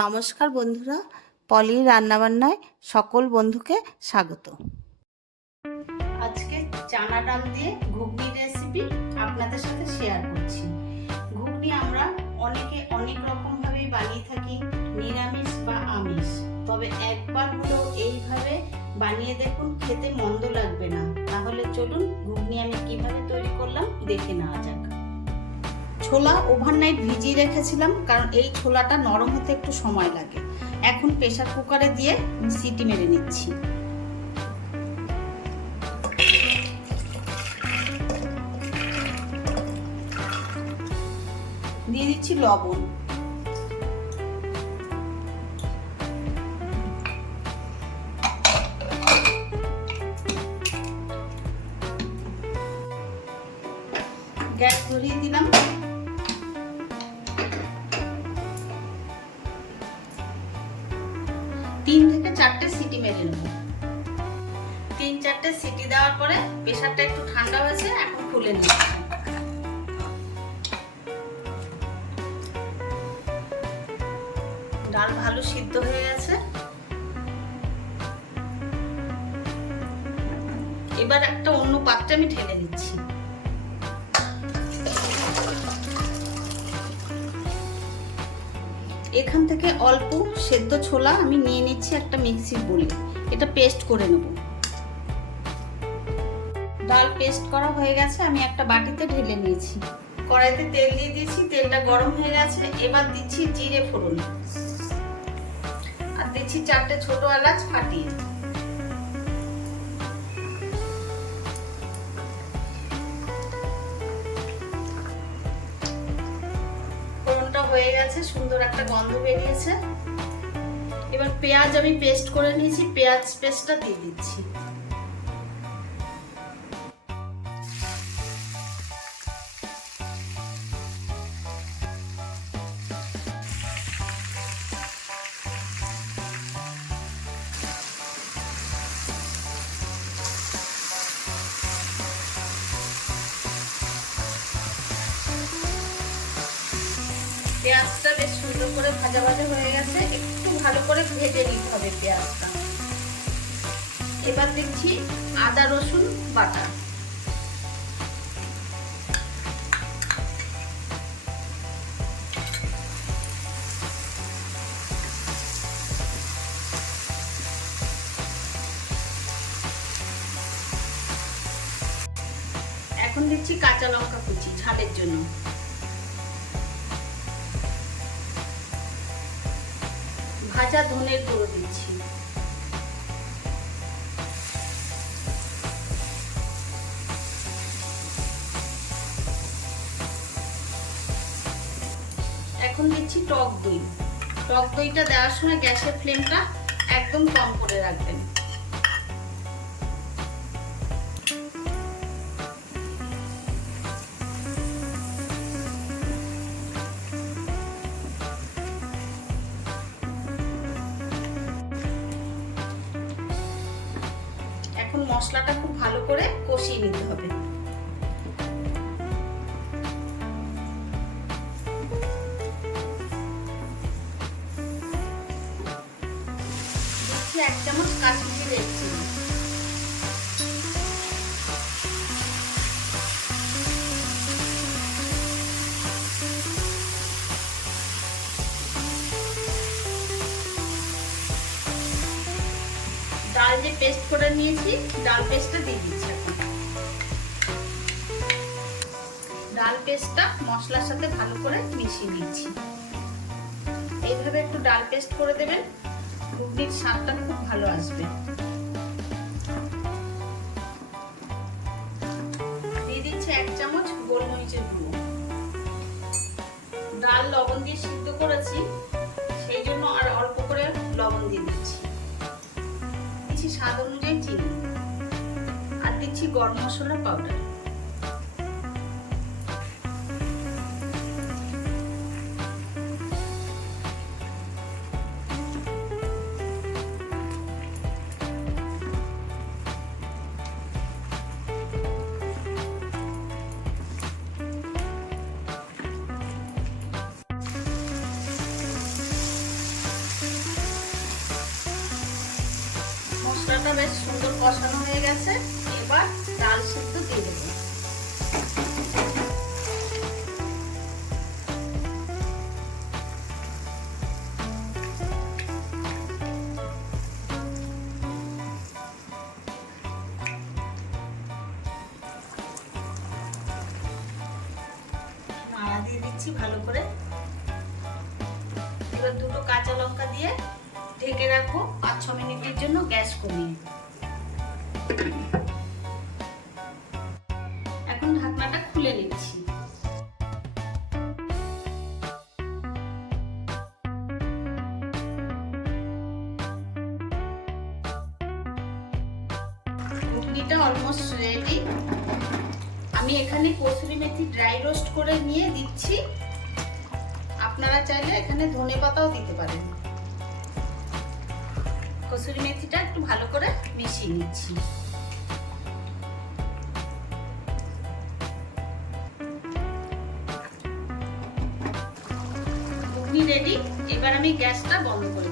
নমস্কার বন্ধুরা, পলির রান্নাবান্নায় সকল বন্ধুকে স্বাগত। আজকে চানা ডাল দিয়ে ঘুগনি রেসিপি আপনাদের সাথে শেয়ার করছি। ঘুগনি আমরা অনেকে অনেক রকমভাবেই বানিয়ে থাকি, নিরামিষ বা আমিষ। তবে একবার হলেও এইভাবে বানিয়ে দেখুন, খেতে মন্দ লাগবে না। তাহলে চলুন, ঘুগনি আমি কীভাবে তৈরি করলাম, দেখে নেওয়া যাক। ছোলা ওভারনাইট ভিজিয়ে রেখেছিলাম, কারণ এই ছোলাটা নরম হতে একটু সময় লাগে। এখন প্রেসার কুকারে দিয়ে সিটি মেরে নিচ্ছি। দিয়ে দিচ্ছি লবণ। গ্যাস ধরিয়ে দিলাম। তিন থেকে চারটে সিটি মেরে নেব। তিন চারটে সিটি দেওয়ার পরে প্রেশারটা একটু ঠান্ডা হয়েছে, এখন খুলে নিচ্ছি ডাল ভালো সিদ্ধ হয়ে গেছে। এবার একটা অন্য পাত্রে আমি ঢেলে দিচ্ছি। এখান থেকে অল্প সেদ্ধ ছোলা আমি নিয়ে নিচ্ছি একটা মিক্সির বলে এটা পেস্ট করে নেব। ডাল পেস্ট করা হয়ে গেছে, আমি একটা বাটিতে ঢেলে নিয়েছি। কড়াইতে তেল দিয়ে দিয়েছি, তেলটা গরম হয়ে গেছে। এবার দিচ্ছি জিরে ফোড়ন। আর দিচ্ছি চারটে ছোট এলাচ ফাটিয়ে। হয়ে গেছে, সুন্দর একটা গন্ধ বেরিয়েছে। এবার পেঁয়াজ আমি পেস্ট করে নিয়েছি, পেঁয়াজ পেস্টটা দিয়ে দিচ্ছি। পেঁয়াজটা বেশ সুন্দর করে ভাজা ভাজা হয়ে গেছে। একটু ভালো করে ভেজে নিতে হবে পেঁয়াজটা। এবার দিচ্ছি আদা, রসুন, বাটা। এখন দিচ্ছি কাঁচা লঙ্কা কুচি, ঝালের জন্য। ভাজা ধনের গুঁড়ো দিচ্ছি। এখন দিচ্ছি টক দই। টক দইটা দেওয়ার সময় গ্যাসের ফ্লেমটা একদম কম করে রাখবেন। মশলাটা খুব ভালো করে কষিয়ে নিতে হবে। এক চামচ কাশ্মীরি রেড যে পেস্ট করে নিয়েছি, ডাল পেস্টটা দিয়ে দিচ্ছি ডাল পেস্টটা মশলার সাথে ভালো করে মিশিয়ে দিচ্ছি এইভাবে একটু ডাল পেস্ট করে দেবেন, ঘুগনির স্বাদটা খুব ভালো আসবে। দিয়ে এক চামচ গোলমরিচের গুঁড়ো। ডাল লবণ দিয়ে সিদ্ধ করেছি স্বাদ অনুযায়ী চিনি। আর দিচ্ছি গরম মশলা পাউডার মশলাটা বেশ সুন্দর কষানো হয়ে গেছে। এবার ডাল সেদ্ধ দিয়ে দেবো। দিয়ে দিচ্ছি ভালো করে। এবার দুটো কাঁচা লঙ্কা দিয়ে ঢেকে রাখব পাঁচ ছ মিনিটের জন্য গ্যাস কমিয়ে এখন ঢাকনাটা খুলে নিচ্ছি। অলমোস্ট রেডি আমি এখানে কসুরি মেথি ড্রাই রোস্ট করে নিয়ে দিচ্ছি। আপনারা চাইলে এখানে ধনে পাতাও দিতে পারেন। কসুরি মেথিটা একটু ভালো করে মিশিয়ে নিচ্ছি। রেডি এবার আমি গ্যাসটা বন্ধ করে